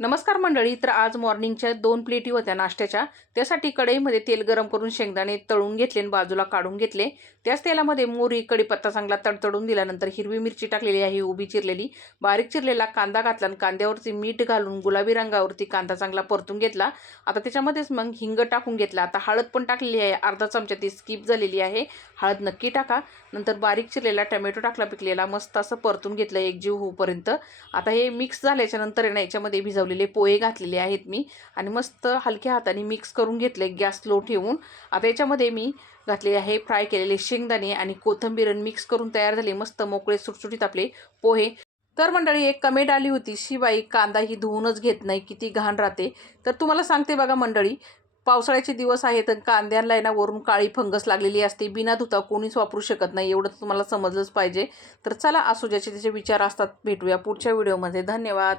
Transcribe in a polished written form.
नमस्कार मंडळी. तर आज मॉर्निंगच्या 2 प्लेटी होत्या नाश्त्याच्या. त्यासाठी कढईमध्ये तेल गरम करून शेंगदाणे तळून घेतले आणि बाजूला काढून घेतले. त्याच तेलामध्ये मोहरी, कढीपत्ता चांगला तडतडून दिल्यानंतर हिरवी मिरची टाकलेली आहे उभी चिरलेली, बारीक चिरलेला कांदा घातला आणि कांद्यावरती मीठ घालून गुलाबी रंगावरती कांदा चांगला परतून घेतला. आता त्याच्यामध्येच मग हिंग टाकून घेतला. आता हळद पण टाकलेली आहे, अर्धा चमचा ती स्किप झालेली आहे. हळद नक्की टाका. नंतर बारीक चिरलेला टोमॅटो टाकला पिकलेला, मस्त असं परतून घेतलं एकजीव होईपर्यंत. आता हे मिक्स झाल्याच्या नंतर आहे ना याच्यामध्ये भिजवलेले पोहे घातलेले आहेत मी आणि मस्त हलक्या हाताने मिक्स करून घेतले गॅस लो ठेवून. आता याच्यामध्ये मी घातले आहे फ्राय केलेले शेंगदाणे आणि कोथिंबीर मिक्स करून तयार झाले मस्त मोकळे सुटसुटीत आपले पोहे. तर मंडळी एक कमेंट आली होती, शिबाई कांदा ही धुवूनच घेत नाही, किती घाण राहते. तर तुम्हाला सांगते बघा मंडळी, पावसाळ्याचे दिवस आहेत आणि कांद्यांना आहे ना वरून काळी फंगस लागलेली असते. बिना धुता कोणीच वापरू शकत नाही, एवढं तर तुम्हाला समजलंच पाहिजे. तर चला, असू ज्याचे त्याचे विचार असतात. भेटूया पुढच्या व्हिडिओमध्ये. धन्यवाद.